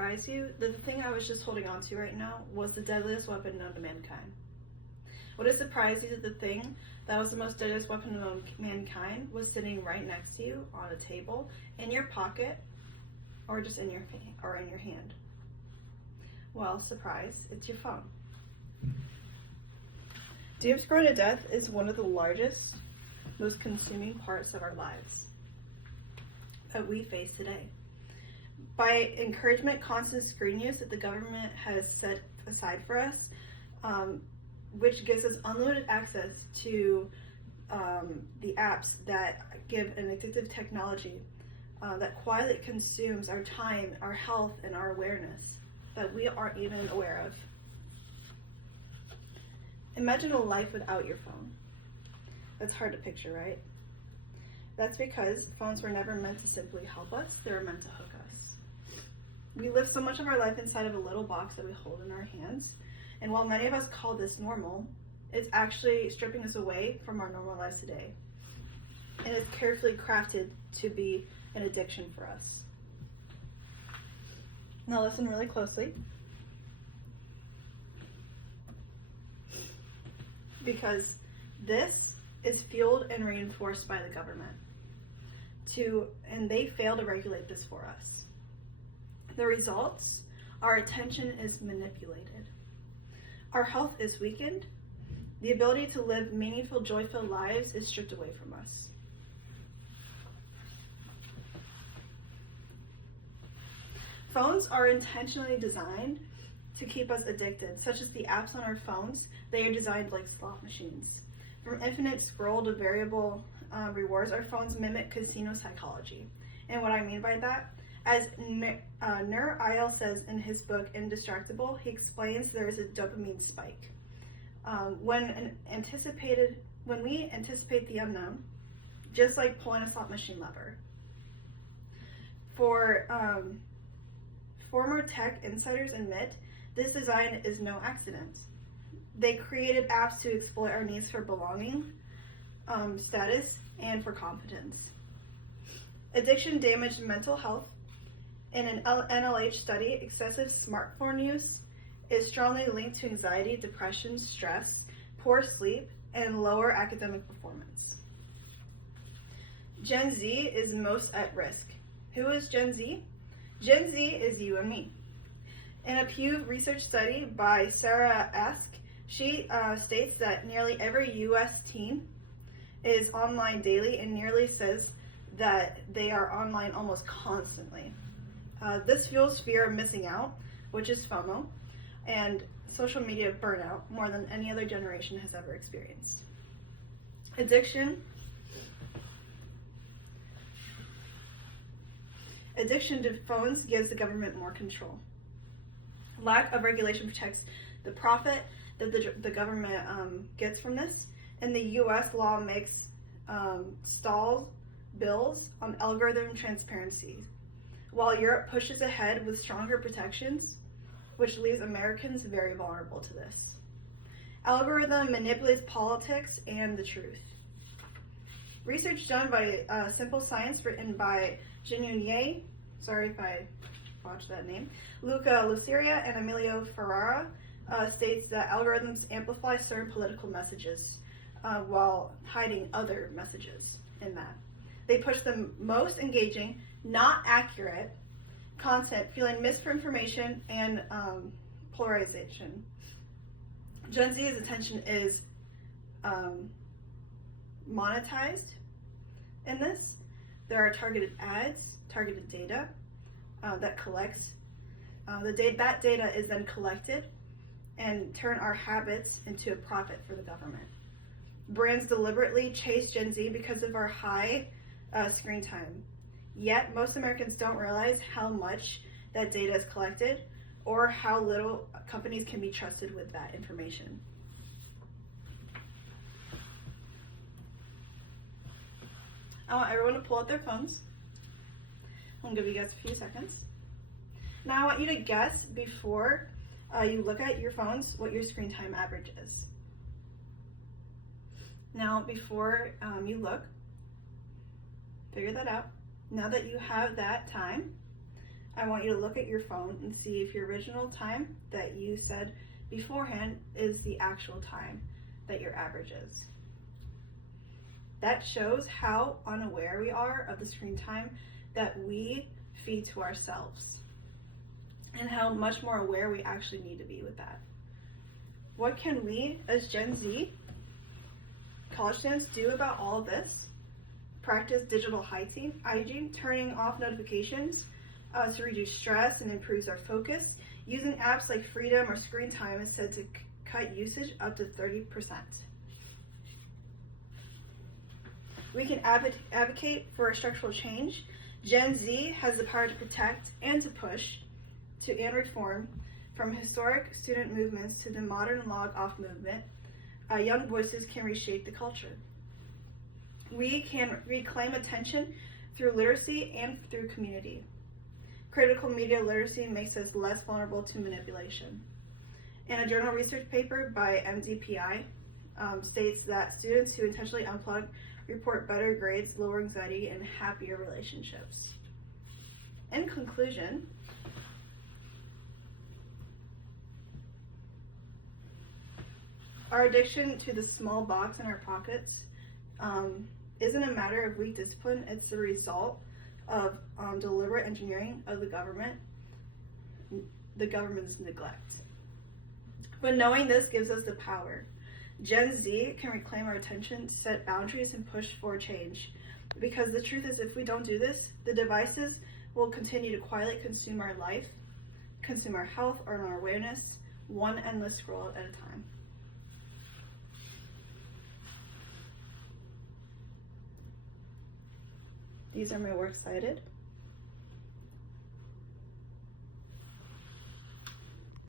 surprise you, the thing I was just holding on to right now was the deadliest weapon known to mankind. Would it surprise you that the thing that was the most deadliest weapon known to mankind was sitting right next to you on a table, in your pocket, or just in your hand? Well, surprise, it's your phone. Doom scrolling to death is one of the largest, most consuming parts of our lives that we face today. By encouragement, constant screen use that the government has set aside for us, which gives us unlimited access to the apps that give an addictive technology that quietly consumes our time, our health, and our awareness that we aren't even aware of. Imagine a life without your phone. That's hard to picture, right? That's because phones were never meant to simply help us, they were meant to hook us. We live so much of our life inside of a little box that we hold in our hands, and while many of us call this normal, it's actually stripping us away from our normal lives today. And it's carefully crafted to be an addiction for us. Now listen really closely, because this is fueled and reinforced by the government and they fail to regulate this for us. The results, our attention is manipulated. Our health is weakened. The ability to live meaningful, joy-filled lives is stripped away from us. Phones are intentionally designed to keep us addicted, such as the apps on our phones. They are designed like slot machines. From infinite scroll to variable rewards, our phones mimic casino psychology. And what I mean by that, as Nur Eyal says in his book Indistractable, he explains there is a dopamine spike. When we anticipate the unknown, just like pulling a slot machine lever. For former tech insiders admit, this design is no accident. They created apps to exploit our needs for belonging, status, and for competence. Addiction damaged mental health. In an NIH study, excessive smartphone use is strongly linked to anxiety, depression, stress, poor sleep, and lower academic performance. Gen Z is most at risk. Who is Gen Z? Gen Z is you and me. In a Pew Research study by Sarah Esk, she states that nearly every U.S. teen is online daily and nearly says that they are online almost constantly. This fuels fear of missing out, which is FOMO, and social media burnout more than any other generation has ever experienced. Addiction to phones gives the government more control. Lack of regulation protects the profit that the government gets from this. And the U.S. law makes stalls bills on algorithm transparency, while Europe pushes ahead with stronger protections, which leaves Americans very vulnerable to this. Algorithm manipulates politics and the truth. Research done by Simple Science, written by Jinyun Ye, sorry if I botched that name, Luca Luciria, and Emilio Ferrara, states that algorithms amplify certain political messages while hiding other messages in that. They push the most engaging, not accurate content, fueling misinformation and polarization. Gen Z's attention is monetized in this. There are targeted ads, targeted data that collects. That data is then collected and turn our habits into a profit for the government. Brands deliberately chase Gen Z because of our high screen time. Yet, most Americans don't realize how much that data is collected or how little companies can be trusted with that information. I want everyone to pull out their phones. I'm going to give you guys a few seconds. Now I want you to guess before you look at your phones what your screen time average is. Now before you look, figure that out. Now that you have that time, I want you to look at your phone and see if your original time that you said beforehand is the actual time that your average is. That shows how unaware we are of the screen time that we feed to ourselves and how much more aware we actually need to be with that. What can we, as Gen Z, college students, do about all of this? Practice digital hygiene, turning off notifications to reduce stress and improves our focus. Using apps like Freedom or Screen Time is said to cut usage up to 30%. We can advocate for a structural change. Gen Z has the power to protect and to push and reform, from historic student movements to the modern log-off movement. Young voices can reshape the culture. We can reclaim attention through literacy and through community. Critical media literacy makes us less vulnerable to manipulation. In a journal research paper by MDPI, states that students who intentionally unplug report better grades, lower anxiety, and happier relationships. In conclusion, our addiction to the small box in our pockets isn't a matter of weak discipline, it's the result of deliberate engineering of the government's neglect. But knowing this gives us the power. Gen Z can reclaim our attention, set boundaries, and push for change. Because the truth is, if we don't do this, the devices will continue to quietly consume our life, consume our health or our awareness, one endless scroll at a time. These are my works cited.